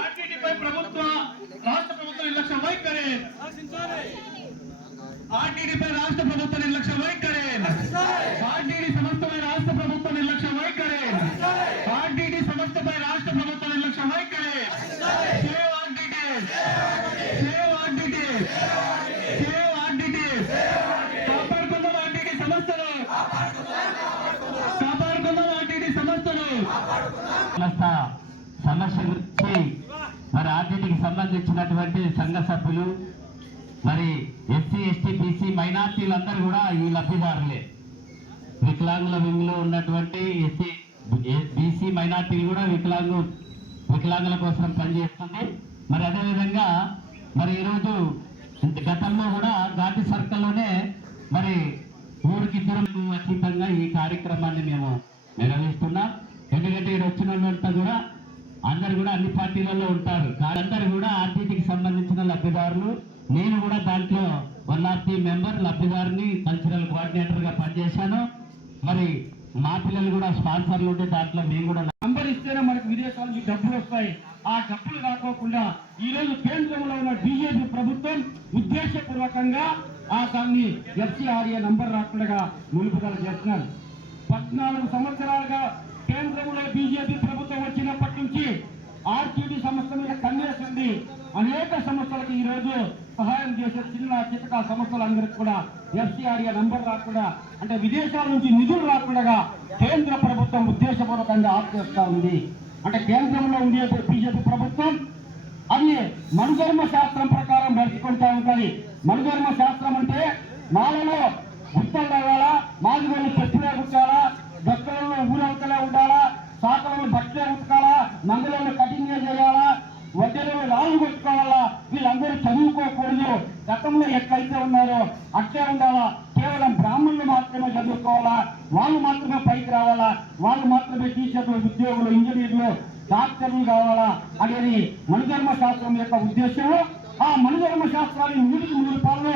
ఆర్టీటీపై ప్రభుత్వ రాష్ట్ర ప్రభుత్వ నిర్లక్ష్య వైఖరి ఆర్టీడీపై రాష్ట్ర ప్రభుత్వ నిర్లక్ష్య వైఖరి. ఆర్టీడీ సమస్తమైన రాష్ట్ర ప్రభుత్వ నిర్లక్ష్య వైఖరి. సంస్థ సమస్య గురించి మరి ఆర్టీటీకి సంబంధించినటువంటి సంఘ సభ్యులు మరి ఎస్సీ ఎస్టీ బీసీ మైనార్టీలందరూ కూడా ఈ లబ్ధిదారులే. వికలాంగుల వింగ్లో ఉన్నటువంటి ఎస్సీ బీసీ మైనార్టీలు కూడా వికలాంగు వికలాంగుల కోసం పనిచేస్తుంది. మరి అదేవిధంగా మరి ఈరోజు గతంలో కూడా ఘాటి సర్కిల్లోనే మరి ఊరికి దూరం అతీతంగా ఈ కార్యక్రమాన్ని మేము నిర్వహిస్తున్నాం. వచ్చిన వాళ్ళంతా కూడా అందరు కూడా అన్ని పార్టీలలో ఉంటారు. అందరు కూడా ఆర్టీటీకి సంబంధించిన లబ్ధిదారులు. నేను కూడా దాంట్లో వన్ ఆఫ్ ది మెంబర్ లబ్ధిదారుని కల్చరల్ కోఆర్డినేటర్గా పనిచేశాను. మరి మా పిల్లలు కూడా స్పాన్సర్లు ఉంటే దాంట్లో మేము కూడా నంబర్ ఇస్తేనే మనకు విదేశాల నుంచి డబ్బులు వస్తాయి. ఆ డబ్బులు కాకోకుండా ఈ రోజు కేంద్రంలో ఉన్న బీజేపీ ప్రభుత్వం ఉద్దేశపూర్వకంగా ఆ దాన్ని ఎఫ్సిఆర్ఏ నంబర్ రాకుండా నిలుపుదల చేస్తున్నారు. పద్నాలుగు సంవత్సరాలుగా కేంద్రంలో బీజేపీ ప్రభుత్వం వచ్చినప్పటి నుంచి ఆర్టీడీ సంస్థ మీద కన్నేసింది అనేక సంస్థలకు ఈ రోజు సహాయం చేసే చిన్న చితక సంస్థలందరికీ కూడా ఎఫ్సిఆర్ఏ నంబర్ రాకుండా అంటే విదేశాల నుంచి నిధులు రాకుండా కేంద్ర ప్రభుత్వం ఉద్దేశపూర్వకంగా ఆఫ్ చేస్తూ ఉంది. అంటే కేంద్రంలో ఉండే బీజేపీ ప్రభుత్వం అది మనుధర్మ శాస్త్రం ప్రకారం నడుచుకుంటా ఉంటుంది. మనుధర్మ శాస్త్రం అంటే మాలలో గుట్టలు ఎట్లయితే ఉన్నారో అట్లే ఉండాలా? కేవలం బ్రాహ్మణులు మాత్రమే చదువుకోవాలా? వాళ్ళు మాత్రమే పైకి రావాలా? వాళ్ళు మాత్రమే టీచర్లు ఉద్యోగులు ఇంజనీర్లు డాక్టర్లు కావాలా అనేది మనుధర్మ శాస్త్రం యొక్క ఉద్దేశము. ఆ మనుధర్మ శాస్త్రాన్ని నూటికి మూడు పాలు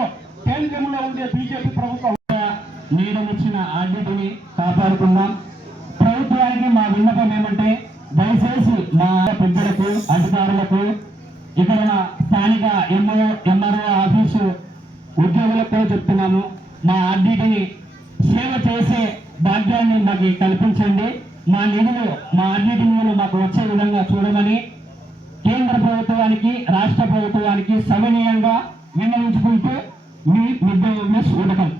కేంద్రంలో ఉండే బీజేపీ ప్రభుత్వం నేను ఇచ్చిన ఆర్డిటిని కాపాడుకుందాం. ప్రభుత్వానికి మా విన్నపం ఏమంటే దయచేసి మా పెద్దలకు అధికారులకు ఇక్కడ స్థానిక ఎంఓ ఎంఆర్ఓ ఆఫీసు ఉద్యోగులకు కూడా చెప్తున్నాను మా ఆర్డీటీని సేవ చేసే భాగ్యాన్ని మాకు కల్పించండి. మా నిధులు మా ఆర్డీటీ నిధులు మాకు వచ్చే విధంగా చూడమని కేంద్ర ప్రభుత్వానికి రాష్ట్ర ప్రభుత్వానికి సమనీయంగా విన్నవించుకుంటూ మీ మిడ్ మిస్ ఉడకం.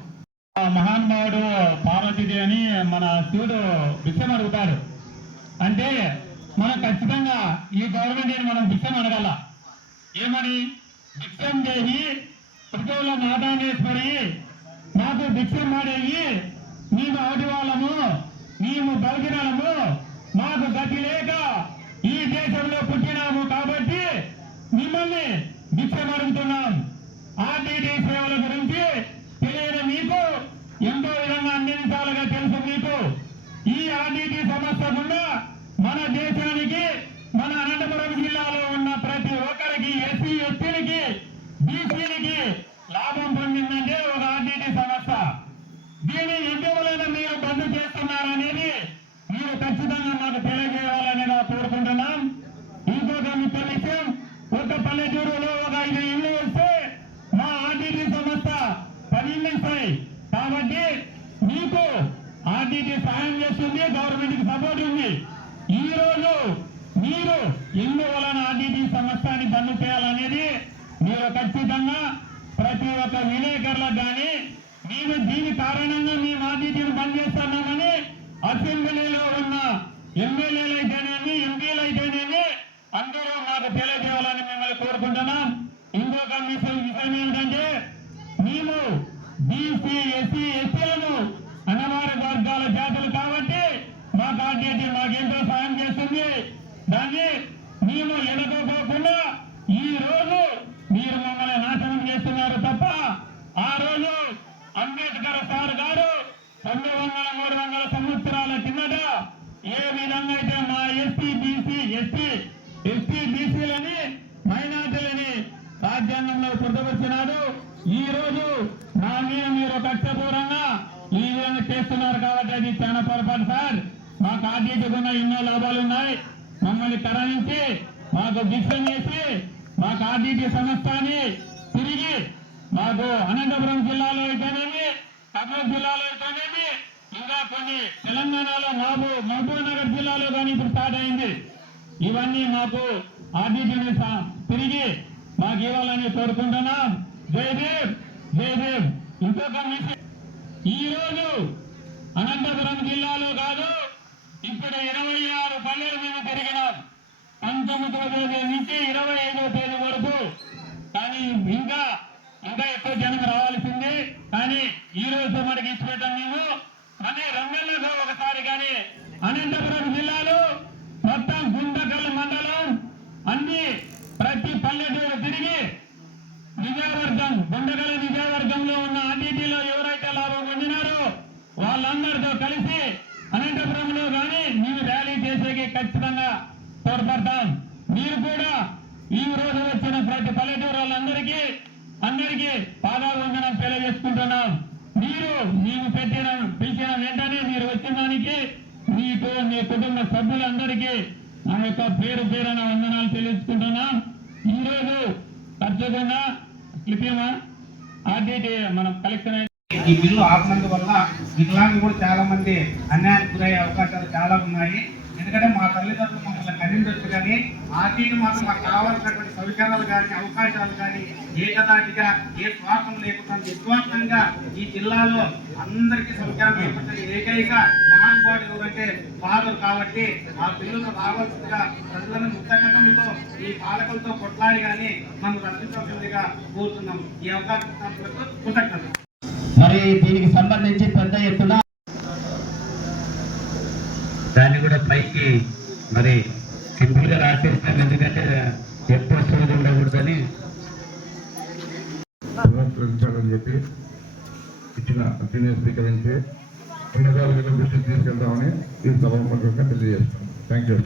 మహానుభావుడు పార్వతీదేవి అని మన శివుడు విషయం అడుగుతాడు. అంటే మనం ఖచ్చితంగా ఈ గవర్నమెంట్ మనం భిక్షం అడగల? ఏమని? భిక్షం చేసి పృథువుల నాదానేశ్వరి మాకు భిక్షం మాడేయి. మేము ఆడివాళ్ళము మేము బలిగినాము మాకు గతి లేక ఈ దేశంలో పుట్టినాము కాబట్టి మిమ్మల్ని భిక్షం అడుగుతున్నాం. ఆర్టీడీ సేవల గురించి తెలియని మీకు ఎంతో విధంగా అన్ని విధాలుగా తెలుసు మీకు. ఈ ఆర్టీడీ సమస్య గుండా మన దేశానికి మన అనంతపురం జిల్లాలో ఉన్న ప్రతి ఒక్కరికి ఎస్సీ ఎస్టీలకి బీసీలకి లాభం పొందిందంటే ఒక ఆర్టీడీ సమస్య దీన్ని ఎందువలన మీరు బంద్ చేస్తున్నారనేది మీరు ఖచ్చితంగా మాకు తెలియజేయాలని కోరుకుంటున్నాం. ఇంకొక ముఖ్య విషయం ఒక పల్లెటూరులో ఒక ఐదు ఇళ్ళు వస్తే మా ఆర్టీటీ సంస్థ పది ఇల్లు ఇస్తాయి. కాబట్టి మీకు ఆర్టీటీ సహాయం చేస్తుంది గవర్నమెంట్కి సపోర్ట్ ఉంది. ఈ రోజు మీరు ఇల్లు వలన ఆర్టీటీ సంస్థని బంద్ చేయాలనేది మీరు ఖచ్చితంగా ప్రతి ఒక్క విలేకరులకు కానీ మేము దీని కారణంగా మేము ఆర్టీటీని బంద్ చేస్తున్నామని అసెంబ్లీలో ఉన్న ఎమ్మెల్యేలు అయితేనేమి ఎంపీలు అయితేనేమి అందరూ మాకు తెలియజేయాలని మిమ్మల్ని కోరుకుంటున్నాం. ఇంకొక విషయం విషయం ఏంటంటే మేము బీసీ ఎస్సీ ఎస్టీలను అన్నవారి వర్గాల జాతులు కాబట్టి మా ఆర్టీటీ మాకెంతో సాయం చేస్తుంది. దాన్ని మేము ఎనుకోకుండా ఈ రోజు మీరు మమ్మల్ని నాశనం చేస్తున్నారు తప్ప ఆ రోజు అంబేద్కర్ సార్ గారు రెండు వందల మూడు వందల సంవత్సరాల ఏ విధంగా అయితే మా ఎస్టీ బీసీ ఎస్టీ ఎస్టీ బీసీలని మైనార్టీలని రాజ్యాంగంలో పొందవచ్చినాడు ఈ కక్షపూర్వంగా ఈ విధంగా చేస్తున్నారు కాబట్టి అది చాలా పొరపాటు సార్. మాకు ఆర్టీసీకి ఉన్న ఎన్నో లాభాలు ఉన్నాయి. మమ్మల్ని తరలించి మాకు భిక్షం చేసి మాకు ఆర్టీసీ సంస్థ అని తిరిగి మాకు అనంతపురం జిల్లాలో అయితేనేమి కర్నూలు జిల్లాలో అయితేనేమి ఇంకా కొన్ని తెలంగాణలో మహబూ మహబూబ్ నగర్ జిల్లాలో కానీ ఇప్పుడు స్టార్ట్ అయింది. ఇవన్నీ మాకు ఆర్డీపీని తిరిగి మాకు ఇవ్వాలని కోరుకుంటున్నాం. జయదేవ్ జయదేవ్ ఇంకొక ఈ రోజు అనంతపురం జిల్లాలో కాదు ఇప్పుడు ఇరవై ఆరు పల్లెలు మేము తిరిగినాం. పంతొమ్మిదవ తేదీ నుంచి ఇరవై ఐదవ తేదీ వరకు. కానీ ఇంకా ఇంకా ఎక్కువ జనం రావాల్సింది. కానీ ఈ రోజు మనకి ఇచ్చిపెట్టాం మేము. కానీ రంగంలో ఒకసారి కానీ అనంతపురం జిల్లాలో మొత్తం గుంటకల్ మండలం అన్ని ప్రతి పల్లెటూరు తిరిగి విజయవర్గం గుండగల విజయవర్గంలో ఉన్న అన్నిటిలో ఎవరైతే లాభం పొందినారో వాళ్ళందరితో కలిసి అనంతపురంలో కానీ మేము ర్యాలీ చేసేకి ఖచ్చితంగా తోడ్పడతాం. మీరు కూడా ఈ రోజు వచ్చిన ప్రతి పల్లెటూరు వాళ్ళందరికీ అందరికీ పాదాభివందనం తెలియజేసుకుంటున్నాం. మీరు మేము పెట్టిన పిలిచిన వెంటనే మీరు వచ్చిన దానికి మీకు మీ కుటుంబ సభ్యులందరికీ నా యొక్క పేరు పేరున వందనాలు తెలుసుకుంటున్నా. ఈరోజు రోజు ఖర్చుకుండా ఆర్డీటీ మనం కలెక్షన్ అయితే ఈ బిల్లు ఆపినందువల్ల వికలాంగులు కూడా చాలా మంది అన్యాయానికి గురయ్యే అవకాశాలు చాలా ఉన్నాయి. ఎందుకంటే మా తల్లిదండ్రులు మమ్మల్ని కానీ ఆర్టీకి మాత్రం మాకు కావాల్సినటువంటి సౌకర్యాలు కానీ అవకాశాలు కానీ ఏకదాటిగా ఏ స్వార్థం లేకుండా నిస్వార్థంగా ఈ జిల్లాలో అందరికీ సౌకర్యాలు ఏర్పడిన ఏకైక మహానుభావుడు ఎవరంటే ఫాదర్ కాబట్టి ఆ బిల్లును రావాల్సిందిగా ప్రజలను ముక్తకంఠంతో ఈ పాలకులతో కొట్లాడి కానీ మనం రక్షించవలసిందిగా కోరుతున్నాం. ఈ అవకాశం కృతజ్ఞతలు. మరి దీనికి సంబంధించి పెద్ద ఎత్తున దాన్ని కూడా పైకి మరి సింపుల్ ఇచ్చిన సీనియర్ స్పీకర్ నుంచి అన్ని దృష్టికి తీసుకెళ్తామని ఈ సభాముఖంగా తెలియజేస్తాం థ్యాంక్ యూ